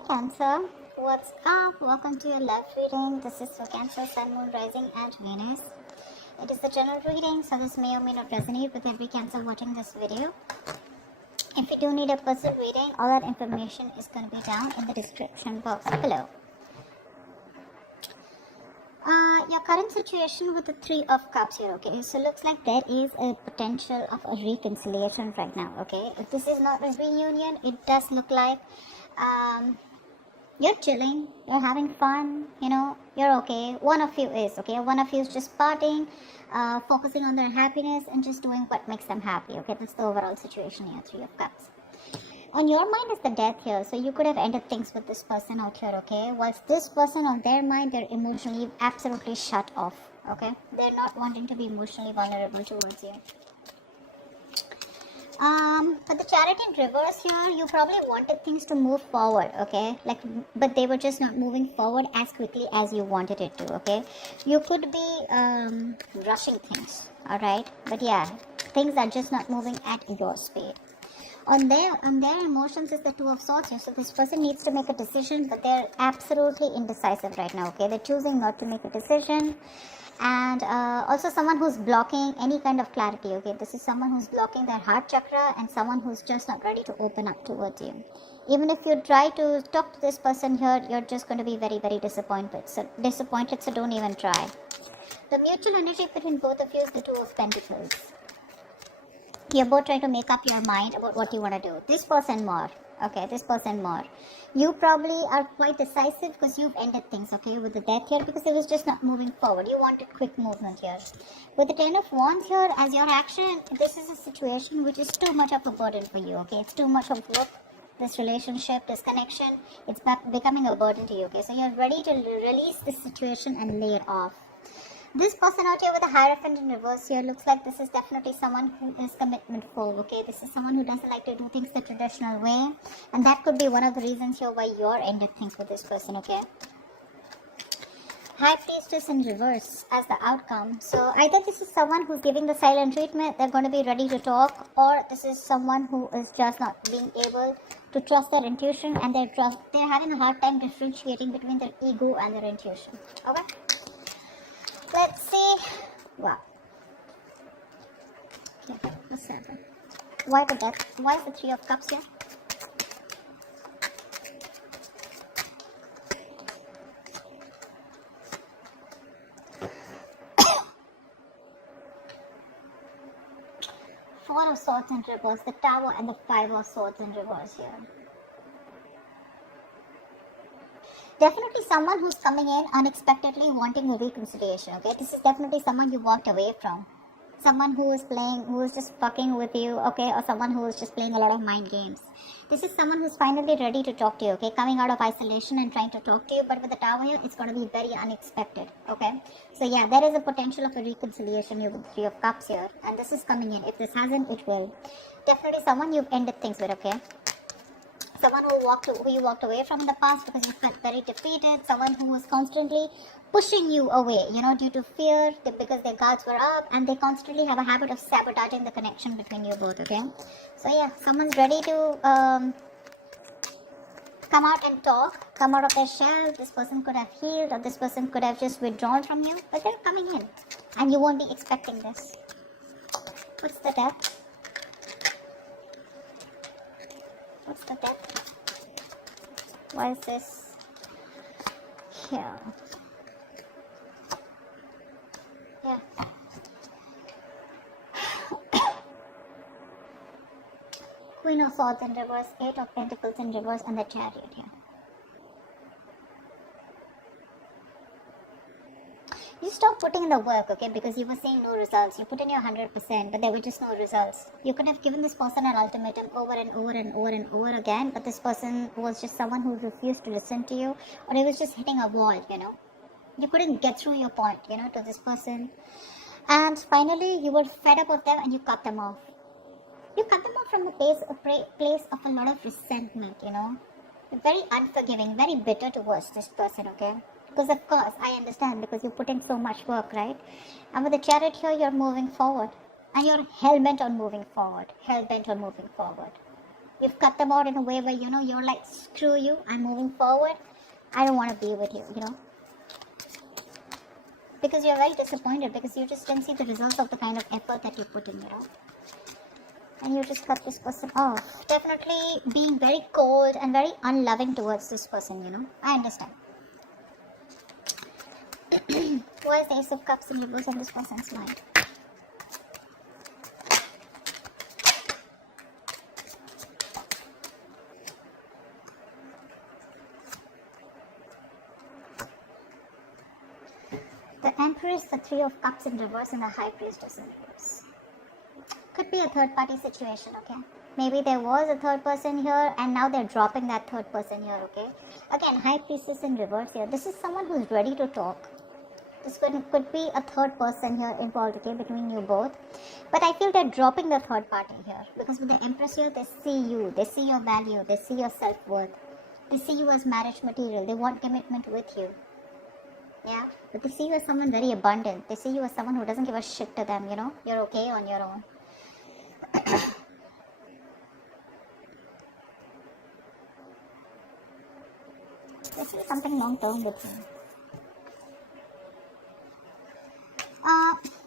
Hi Cancer, what's up? Welcome to your love reading. This is for Cancer, Sun, Moon, Rising and Venus. It is the general reading, so this may or may not resonate with every Cancer watching this video. If you do need a personal reading, all that information is going to be down in the description box below. Your current situation with the Three of Cups here, okay? So looks like there is a potential of a reconciliation right now, okay? If this is not a reunion, it does look like you're chilling, you're having fun, you're okay. One of you is, okay? One of you is just partying, focusing on their happiness and just doing what makes them happy, okay? That's the overall situation here, Three of Cups. On your mind is the death here, so you could have ended things with this person out here, okay? Whilst this person on their mind, they're emotionally absolutely shut off, okay? They're not wanting to be emotionally vulnerable towards you. But the Chariot in reverse here, you probably wanted things to move forward, okay? But they were just not moving forward as quickly as you wanted it to, okay? You could be rushing things, alright? But yeah, things are just not moving at your speed. On their emotions is the Two of Swords here. So this person needs to make a decision, but they're absolutely indecisive right now, okay? They're choosing not to make a decision. And also someone who's blocking any kind of clarity, okay? This is someone who's blocking their heart chakra and someone who's just not ready to open up towards you. Even if you try to talk to this person here, you're just going to be very, very disappointed. So don't even try. The mutual energy between both of you is the Two of Pentacles. You're both trying to make up your mind about what you want to do. This person more. Okay, this person more. You probably are quite decisive because you've ended things, okay, with the death here because it was just not moving forward. You wanted quick movement here. With the Ten of Wands here, as your action, this is a situation which is too much of a burden for you, okay? It's too much of work. This relationship, this connection, it's becoming a burden to you, okay? So you're ready to release this situation and lay it off. This person out here with the Hierophant in reverse here looks like this is definitely someone who is commitment-full, okay? This is someone who doesn't like to do things the traditional way. And that could be one of the reasons here why you're ended things with this person, okay? High Priestess in reverse as the outcome. So either this is someone who's giving the silent treatment, they're going to be ready to talk, or this is someone who is just not being able to trust their intuition and they're having a hard time differentiating between their ego and their intuition, okay? Let's see. Wow. Okay, what's happening? Why the death? Why is the Three of Cups here? Four of Swords in reverse, the Tower and the Five of Swords in reverse here. Definitely someone who's coming in unexpectedly wanting a reconciliation, okay? This is definitely someone you walked away from. Someone who is just fucking with you, okay? Or someone who is just playing a lot of mind games. This is someone who's finally ready to talk to you, okay? Coming out of isolation and trying to talk to you, but with the Tower here, it's going to be very unexpected, okay? So yeah, there is a potential of a reconciliation here with the Three of Cups here. And this is coming in. If this hasn't, it will. Definitely someone you've ended things with, okay? Someone who you walked away from in the past because you felt very defeated. Someone who was constantly pushing you away, due to fear, because their guards were up, and they constantly have a habit of sabotaging the connection between you both, okay? So yeah, someone's ready to come out and talk, come out of their shell. This person could have healed, or this person could have just withdrawn from you, but they're coming in, and you won't be expecting this. What's the death? What's the death? Why is this here? Yeah. Queen of Swords in reverse, Eight of Pentacles in reverse, and the Chariot here. You stop putting in the work, okay, because you were seeing no results. You put in your 100%, but there were just no results. You could have given this person an ultimatum over and over and over and over again, but this person was just someone who refused to listen to you, or he was just hitting a wall, You couldn't get through your point, to this person. And finally, you were fed up with them and you cut them off. You cut them off from a place of a lot of resentment, You're very unforgiving, very bitter towards this person, okay? Because of course, I understand, because you put in so much work, right? And with the Chariot here, you're moving forward. And you're hell-bent on moving forward. Hell-bent on moving forward. You've cut them out in a way where, you know, you're like, screw you, I'm moving forward. I don't want to be with you, you know. Because you're very disappointed because you just didn't see the results of the kind of effort that you put in, you know. And you just cut this person off. Definitely being very cold and very unloving towards this person, you know. I understand. Why is the Ace of Cups in reverse in this person's mind? The Empress, the Three of Cups in reverse, and the High Priestess in reverse. Could be a third party situation, okay? Maybe there was a third person here and now they're dropping that third person here, okay? Again, High Priestess in reverse here. This is someone who's ready to talk. This could be a third person here involved, okay, between you both. But I feel they're dropping the third party here. Because with the Empress here, they see you. They see your value. They see your self-worth. They see you as marriage material. They want commitment with you. Yeah, but they see you as someone very abundant. They see you as someone who doesn't give a shit to them, you know. You're okay on your own. They see something long term with you.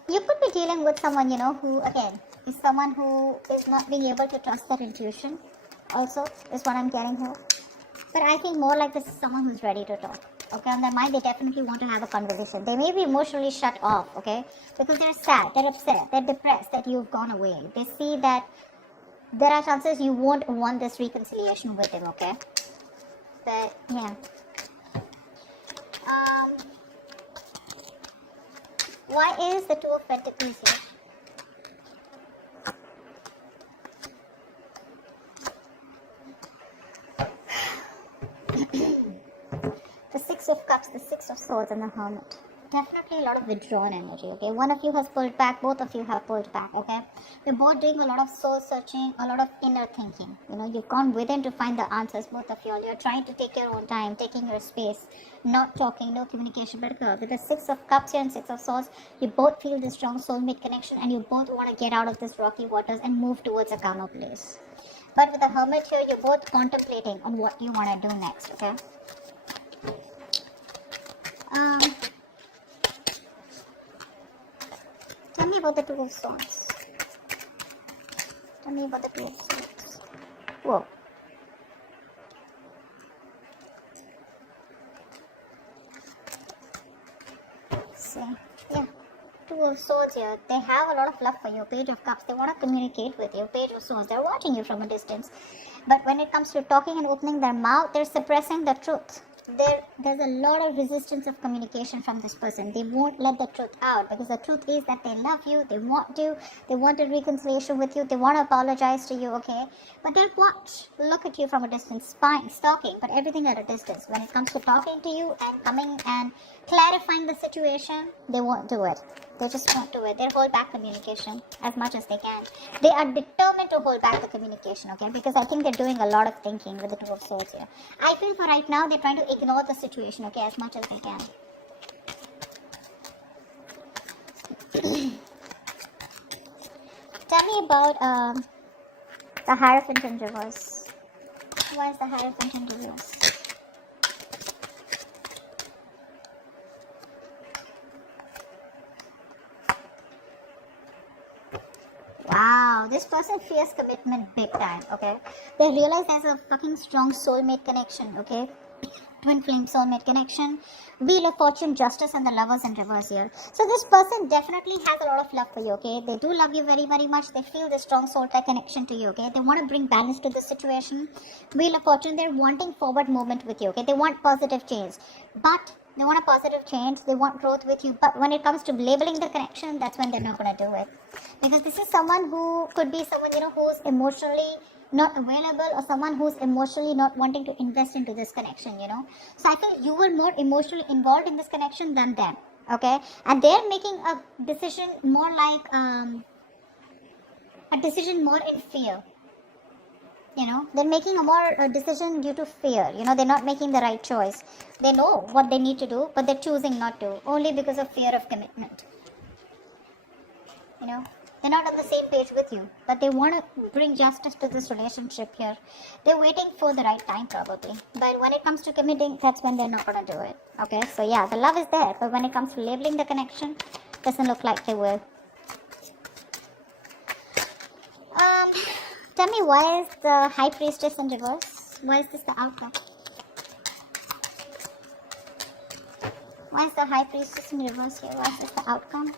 You could be dealing with someone, you know, who again is someone who is not being able to trust their intuition. Also, is what I'm getting here. But I think more like this is someone who's ready to talk. Okay, on their mind, they definitely want to have a conversation. They may be emotionally shut off, okay, because they're sad, they're upset, they're depressed that you've gone away. They see that there are chances you won't want this reconciliation with them, okay? But, yeah. Why is the Two of Pentacles here? The Six of Cups, the Six of Swords, and the Hermit. Definitely a lot of withdrawn energy, okay? One of you has pulled back, both of you have pulled back, okay? You're both doing a lot of soul searching, a lot of inner thinking. You know, you've gone within to find the answers, both of you all. You're trying to take your own time, taking your space, not talking, no communication. But with the Six of Cups here and Six of Swords, you both feel this strong soulmate connection and you both want to get out of this rocky waters and move towards a calmer place. But with the Hermit here, you're both contemplating on what you want to do next, okay? Tell me about the Two of Swords. Tell me about the Two of Swords. Whoa. See, yeah. Two of Swords here. They have a lot of love for you. Page of Cups. They want to communicate with you. Page of Swords. They're watching you from a distance. But when it comes to talking and opening their mouth, they're suppressing the truth. There's a lot of resistance of communication from this person. They won't let the truth out because the truth is that they love you, they want a reconciliation with you, they want to apologize to you, okay? But they'll look at you from a distance, spying, stalking, but everything at a distance. When it comes to talking to you and coming and clarifying the situation, they won't do it. They just won't do it. They'll hold back communication as much as they can. They are determined to hold back the communication, okay? Because I think they're doing a lot of thinking with the Two of Swords here. I feel for right now, they're trying to ignore the situation, okay, as much as they can. Tell me about the Hierophant in reverse. Why is the Hierophant in reverse? Wow, this person fears commitment big time, okay? They realize there's a fucking strong soulmate connection, okay? Twin flame soulmate connection. Wheel of Fortune, Justice, and the Lovers in reverse here. So this person definitely has a lot of love for you, okay? They do love you very, very much. They feel this strong soul-like connection to you, okay? They want to bring balance to the situation. Wheel of Fortune, they're wanting forward movement with you, okay? They want positive change. But they want a positive change. They want growth with you. But when it comes to labeling the connection, that's when they're not going to do it. Because this is someone who could be someone, you know, who's emotionally not available or someone who's emotionally not wanting to invest into this connection, you know. So I feel you were more emotionally involved in this connection than them, okay? And they're making a decision more like a decision more in fear. You know, they're making a decision due to fear. You know, they're not making the right choice. They know what they need to do, but they're choosing not to, only because of fear of commitment. You know, They're not on the same page with you, but they want to bring justice to this relationship here. They're waiting for the right time probably. But when it comes to committing, that's when they're not going to do it. Okay, so yeah, the love is there, but when it comes to labeling the connection, doesn't look like they will. Tell me, why is the High Priestess in reverse? Why is this the outcome? Why is the High Priestess in reverse here? Why is this the outcome?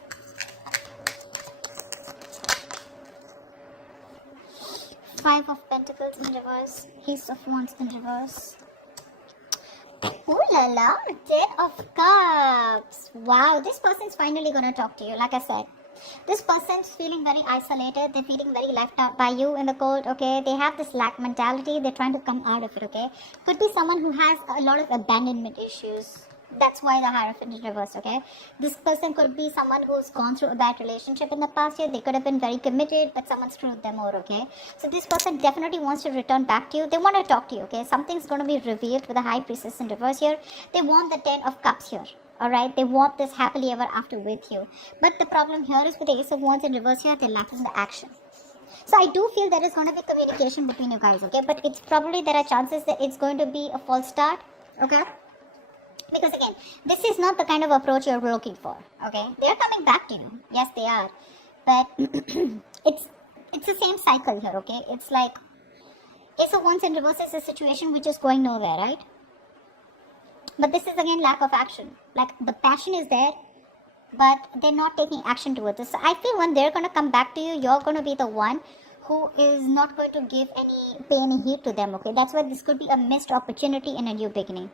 Five of Pentacles in reverse. Ace of Wands in reverse. Ooh la la, 10 of Cups. Wow, this person's finally gonna talk to you. Like I said, this person's feeling very isolated. They're feeling very left out by you in the cold, okay? They have this lack mentality. They're trying to come out of it, okay? Could be someone who has a lot of abandonment issues. That's why the Hierophant is reversed, okay? This person could be someone who's gone through a bad relationship in the past year. They could have been very committed, but someone screwed them over, okay? So this person definitely wants to return back to you. They want to talk to you, okay? Something's going to be revealed with the High Priestess in reverse here. They want the 10 of Cups here. Alright, they want this happily ever after with you. But the problem here is with the Ace of Wands in reverse here, they're lacking the action. So I do feel there is going to be communication between you guys, okay? But it's probably there are chances that it's going to be a false start, okay? Because again, this is not the kind of approach you're looking for, okay? They're coming back to you. Yes, they are. But it's the same cycle here, okay? It's like Ace of Wands in reverse is a situation which is going nowhere, right? But this is again lack of action. Like the passion is there, but they're not taking action towards this. So I feel when they're going to come back to you, you're going to be the one who is not going to pay any heed to them, okay? That's why this could be a missed opportunity in a new beginning.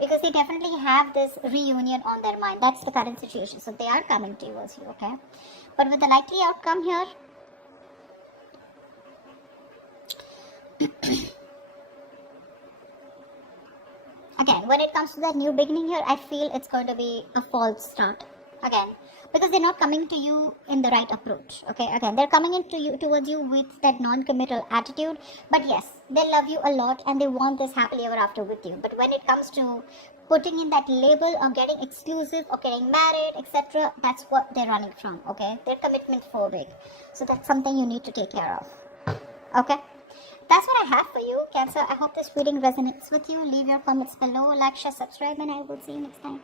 Because they definitely have this reunion on their mind. That's the current situation. So they are coming towards you, okay? But with the likely outcome here, again, when it comes to that new beginning here, I feel it's going to be a false start. Again, because they're not coming to you in the right approach. Okay, again, they're coming towards you with that non-committal attitude. But yes, they love you a lot and they want this happily ever after with you. But when it comes to putting in that label or getting exclusive or getting married, etc., that's what they're running from. Okay, they're commitment phobic. So that's something you need to take care of. Okay. That's what I have for you, Cancer. I hope this reading resonates with you. Leave your comments below, like, share, subscribe, and I will see you next time.